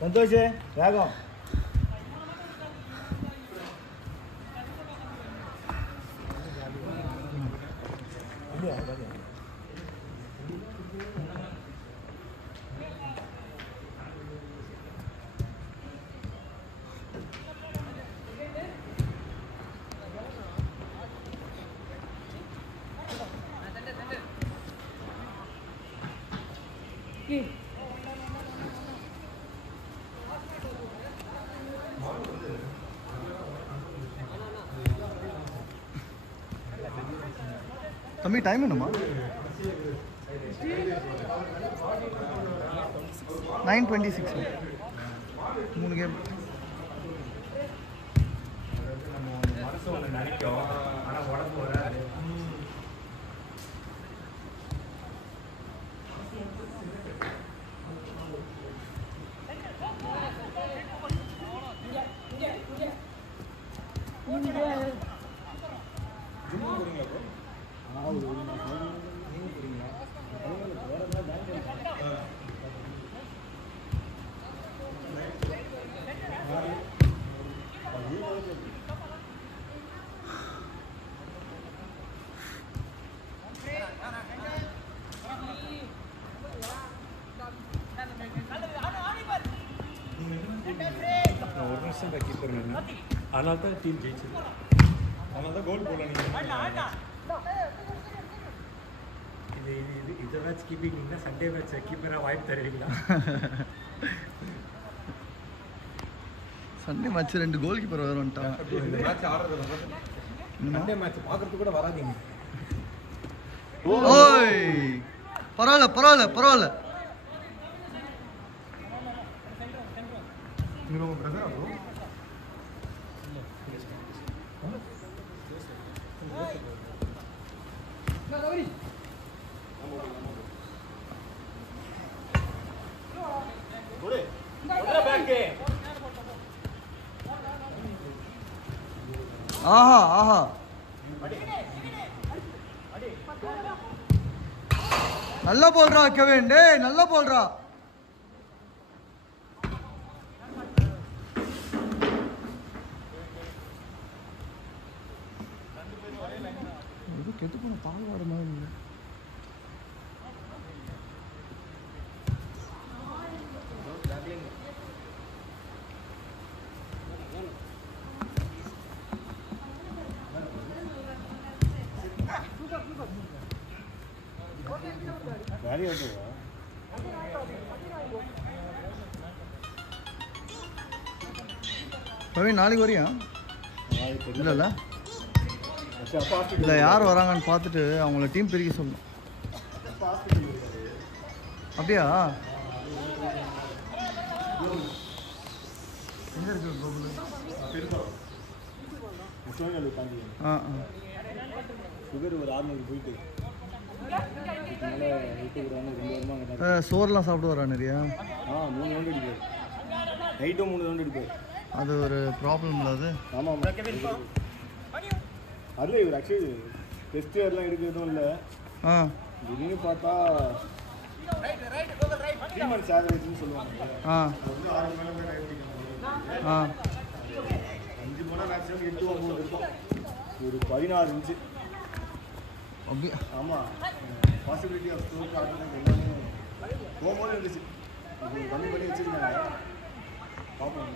संतोष வேகம் तम्मी टाइम है ना 9:26 மூணு கேம் ஆனால் தான் டீம் ஜெயிச்சது. அதனால தான் கோல் போடல நீங்கள். இது மேட்ச் கீப்பிங்னா சண்டே மேட்ச் கீப்பராக வாய்ப்பு தருவீங்களா? சண்டே மேட்ச் 2 கோல் கீப்பர் வரவன்ட்டான். இந்த மேட்ச் ஆடுறது சண்டே மேட்ச் பார்க்கறதுக்கு கூட வராதீங்க. ஓய் பரவாயில்ல பரவாயில்ல பரவாயில்ல. நீங்கள் உங்கள் பிரதர் ஆகும் ஆஹா ஆஹா நல்லா போல்றா கெவின். டேய் நல்லா போல்றா. இது கெட்டு போன பால் வர மாதிரி இல்லை. கவின் நாளைக்கு வரியா? இல்லைல்ல இல்லை யார் வராங்கன்னு பார்த்துட்டு அவங்கள டீம் பிரிக்க சொல்லணும். அப்படியா? எங்கே இருக்கு கோகுல்? ஆ ஆ சுகர் ஒரு 600 போயிட்டு சோறுலாம் சாப்பிட்டு வரா நிறையா? 3 ரவுண்ட் அடிப்பார். நைட்டும் 3 ரவுண்ட் அடிப்பார். அது ஒரு ப்ராப்ளம் இல்லை அது. ஆமாம் அதில் இவர் ஆக்சுவலி டெஸ்ட் எல்லாம் எடுக்கிறதும் இல்லை. திடீர்னு பார்த்தா 3 months ஆவரேஜ்னு சொல்லுவாங்க. 5 போனால் மேக்ஸிமம் 8 9 இருக்கும். ஒரு 16 இருந்துச்சு. அப்படி ஆமாம் பாசிபிலிட்டி ஆஃப் ஸ்ட்ரோக் ஆகிறது எல்லாமே போகும்போது இருந்துச்சு. அது கம்மி பண்ணி வச்சுருந்தாங்க. பார்ப்போம்.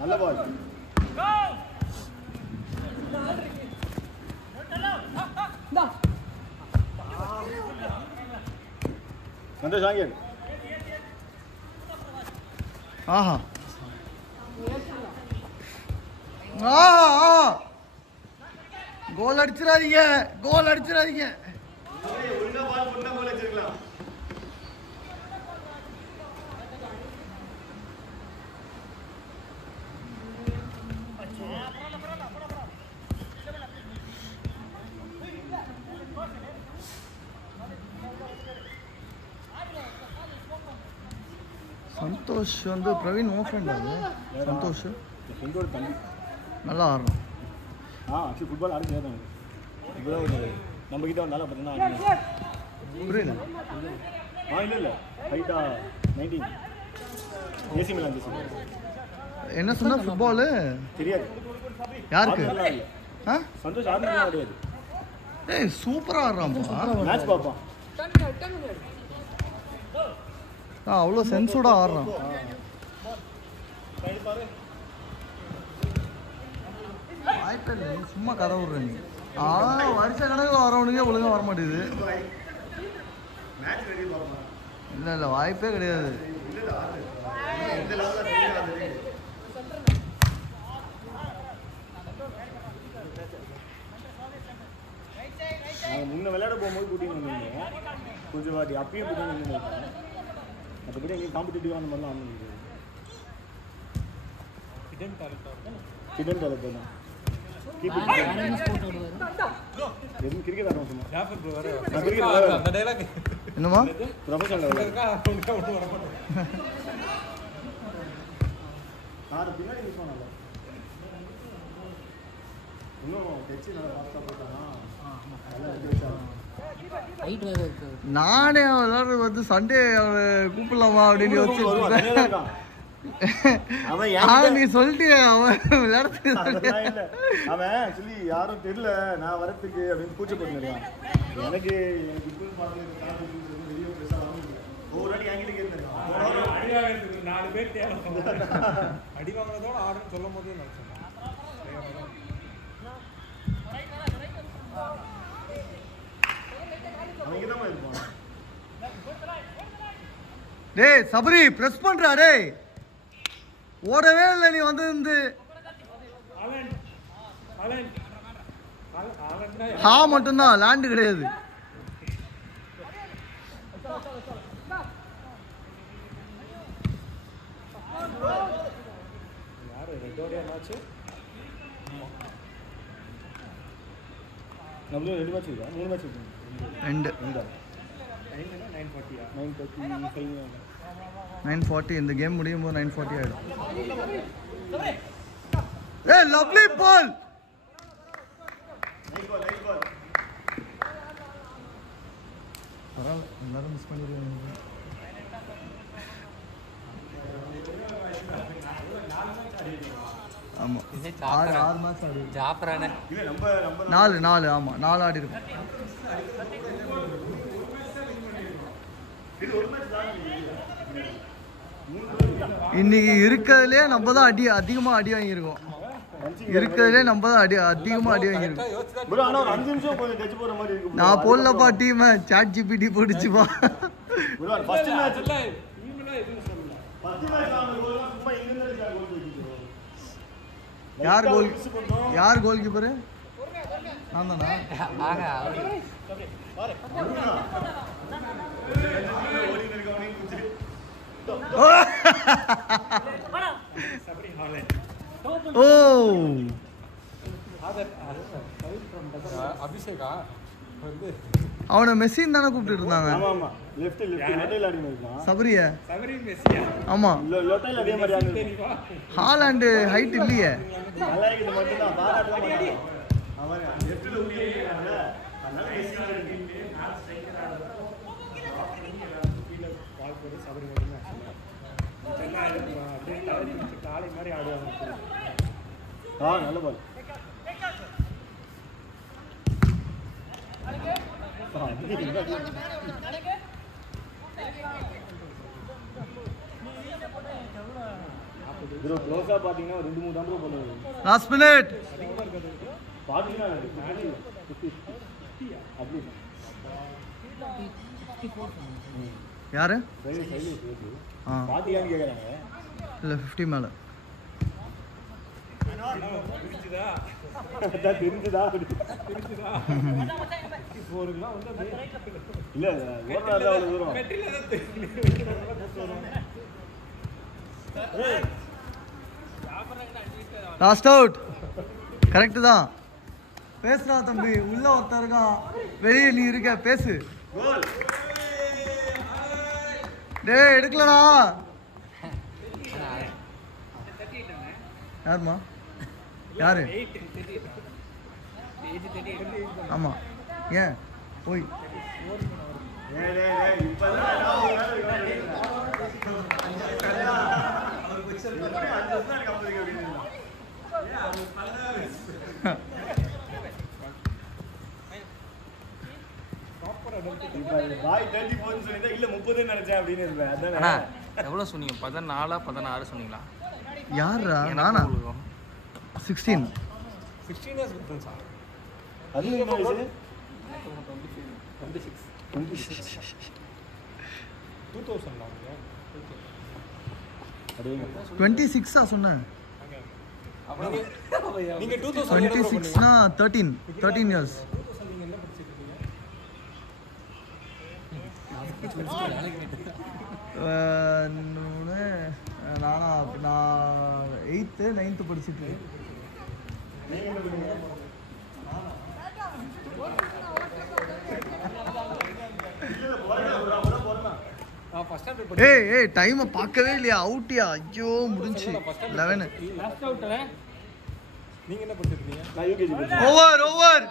நல்ல பால். சந்தோஷ் வாங்க. ஆஹா ஆஹா கோல் அடிச்சிடாதீங்க கோல் அடிச்சிடாதீங்க. ஒழுங்கா பால் போட்டா கோல் அடிச்சிருக்கலாம். சந்தோஷ் வந்து பிரவீன் நோ ஃப்ரெண்ட் அது சந்தோஷ் ஃப்ரெண்டோட தம்பி நல்லா ஆடுறான். ஆக்சுவலி ஃபுட்பால் ஆடி சேர்ந்தாங்க இப்போ ஒரு நம்ம கிட்ட வந்தாலும் பார்த்தீங்கன்னா புரியல. இல்லை ஃபைட்டா 19 ஏசி மிலான் ஜெர்சி என்ன சொன்னா ஃபுட்பாலு தெரியாது யாருக்கு? ஆ சந்தோஷ் ஆடுறதுலாம் கிடையாது. ஏய் சூப்பராக ஆடுறான்ப்பா. மேட்ச் பார்ப்பான். அவ்வளோ சென்சோடாக ஆடுறான். வாய்ப்பே இல்லை, சும்மா கதை விடுறேன் நீ. வருஷ கணக்கில் வரவனுக்கே ஒழுங்காக வர மாட்டேங்குது. இல்லை இல்லை வாய்ப்பே கிடையாது. நாங்கள் முன்ன விளையாட போகும்போது கூட்டிகிட்டு வந்துருந்தோம் கொஞ்சம் வாட்டி அப்பயும் கூட்டிகிட்டு வந்துருந்தோம். மற்றபடி எங்கேயும் காம்படிட்டிவாக அந்த மாதிரிலாம் ஆட முடியாது. ஹிடன் டேலண்ட் தான் எதுவும் கிரிக்கெட் ஆடுவோம் சும்மா என்னமா ப்ரொஃபஷனல் பின்னாடி யூஸ் பண்ணல இன்னும் டச்சு நல்லா ஃபாஸ்ட்டாக போட்டானா நானே விளையாடுறது வந்து சண்டே அவனை கூப்பிடலாமா அப்படின்னு யோசிச்சுருக்கேன். நீ சொல்லிட்டு அவன் விளையாடுறதுக்கு அவன் ஆக்சுவலி யாரும் தெரியல நான் வரத்துக்கு அப்படின்னு கூச்சப்பட்டுருக்கான். எனக்கு ஒவ்வொரு வாட்டி என்கிட்ட கேட்டுருக்கான் 4 பேர் தேவை அடி வாங்கினதோட ஆர்டர் சொல்லும் போதே நான் சொன்னேன். டேய் சபரி பிரஸ் பண்றா டேய். ஓடவே இல்லை நீ வந்து ஹா மட்டும்தான் லேண்டு கிடையாது. நம்மளும் 2 மேட்ச் இருக்கா 3 மேட்ச் இருக்கு 9:40 இந்த கேம் முடியும் போது 9:40 ஆயிடும். ஏய் லவ்லி பால் பரவாயில்ல எல்லாரும் மிஸ் பண்ணிடுவாங்க. ஆமா 6 மேட்ச் ஆடி ஜாஃபரானே இல்ல நம்ம 4 ஆமா 4 ஆடி இருக்கும். இன்னைக்கு இருக்கிறதுலே நம்ம தான் அதிகமாக அடி வாங்கியிருக்கோம். இருக்கிறதுலே நம்ம தான் அதிகமாக அடி வாங்கியிருக்கோம். நான் போடலப்பா டீமை சாட் ஜிபிடி போட்டுச்சுப்பா. யார் கோல் கீப்பரு? நான் தானா? ஓ அபிஷேகா அவனை மெஸ்ஸின்னு தானே கூப்பிட்டு இருந்தாங்க. சபரிய ஆமா ஹாலாண்டு ஹைட் இல்லையே. காலை மாதிரி ஆடுவாங்க. நல்ல பால் ப்ரோ க்ளோஸா பாத்தீங்கன்னா 2-3 தான் ப்ரோ பண்ணுவாங்க. லாஸ்ட் மினிட் பாத்தீங்கன்னா யாரு பாத்தீங்கன்னு கேக்குறாங்க. இல்ல 50 மேல தெரிஞ்சுதா இல்ல அவ்வளவு தூரம் லாஸ்ட் அவுட். கரெக்ட் தான். பேசுறா தம்பி. உள்ள ஒருத்தர் இருக்கான், வெளியே நீ இருக்க, பேசு. டேய் எடுக்கலடா. யாருமா யாரு ஆமாம் ஏன் ஓய் பாய் 34 சொல்லிருந்தா இல்ல 30 நினைச்சேன் அப்படின்னு இருப்பேன். அண்ணா அதானே எவ்வளோ சொன்னீங்க 14 16 சொன்னீங்களா யாரா நானா 16 16 இயர்ஸ் டிஃபரன்ஸா அது என்ன வயசு 2000 தான் அடேங்க 26 சொன்னேன் நீங்க 2000 26னா 13 இயர்ஸ் நீங்க என்ன படிச்சிட்டு இருக்கீங்க நானா நான் 8th 9th படிச்சுட்டு ஃபர்ஸ்ட் ஸ்டாண்டர்ட் ஏய் டைமை பார்க்கவே இல்லையா அவுட்டியா ஐயோ முடிஞ்சு 11 லாஸ்ட் அவுட் நீங்க என்ன படிச்சிட்டு இருக்கீங்க நான் யூகேஜி ஓவர்